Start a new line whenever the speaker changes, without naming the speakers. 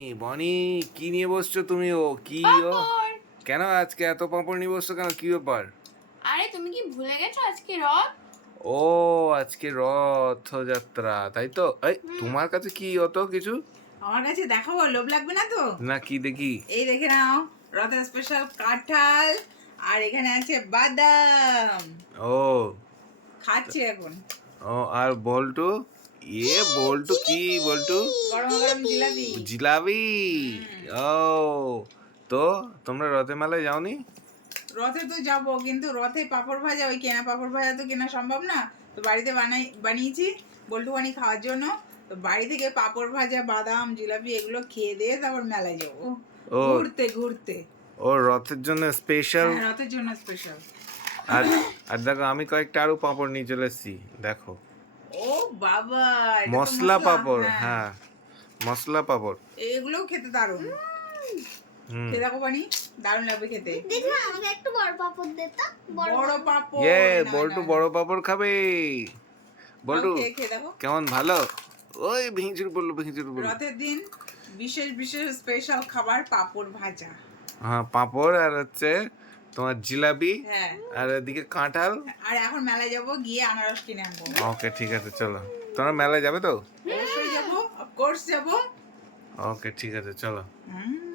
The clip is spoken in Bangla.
বনি কি নিয়ে বসছো তুমি? ও কি ও? কেন আজকে এত পাঁপড় নিয়ে বসছো কেন? কি ব্যাপার?
আরে তুমি কি ভুলে গেছো আজকে রথ?
ও আজকে রথযাত্রা তাই তো? এই তোমার কাছে কি অত কিছু?
আমার কাছে দেখাবো লোভ লাগবে না তো?
না কি দেখি?
এই দেখে নাও রথের স্পেশাল কাঁঠাল আর এখানে আছে বাদাম।
ও।
খাচ্ছি এখন।
ও আর বল্টু? এ বল্টু কি বল্টু?
গরম জিলাপি
ও তো তোমরা রথে মেলায় যাওনি?
রথে তো যাব কিন্তু রথে পাপড় ভাজা ওই কেনা পাপড় ভাজা তো কেনা সম্ভব না। তো বাড়িতে বানাই বানিয়েছি বল্টু বানি খাওয়ার জন্য। তো বাড়ি থেকে পাপড় ভাজা বাদাম জিলাপি এগুলো খেয়ে দিয়ে তারপর মেলায় যাব।
ও।
ঘুরতে ঘুরতে।
ও রথের জন্য স্পেশাল
হ্যাঁ, রথের জন্য স্পেশাল
আর আর দেখো আমি কয়েকটা আরও পাঁপড় নিয়ে চলে এসেছি দেখো।
ও বাবা
মশলা পাঁপড় হ্যাঁ। মশলা পাপড়।
এগুলোও খেতে দারুণ।
হুম।
দেখো বানি দারুণ লাগবে খেতে।
দিদি আমাকে একটু বড় পাপড় দে তো বড়
বড় পাপড়।
ইয়ে বল্টু বড় পাঁপড় খাবে। বল্টু
নাও, খেয়ে খেয়ে দেখো।
কেমন ভালো? ওই ভিঁচুর বলল ভিঁচুর বলল
রথের দিন বিশেষ বিশেষ স্পেশাল খাবার পাপড় ভাজা।
হ্যাঁ পাঁপড় আর হচ্ছে তোমার জিলাপি
হ্যাঁ।
আর এদিকে কাঁঠাল।
আর এখন মেলায় যাব গিয়ে আনারস কিনে আনব।
ওকে ঠিক আছে চলো। তোমরা মেলায় যাবে তো?
কোর্স যাব।
ওকে ঠিক আছে চলো।
হুম।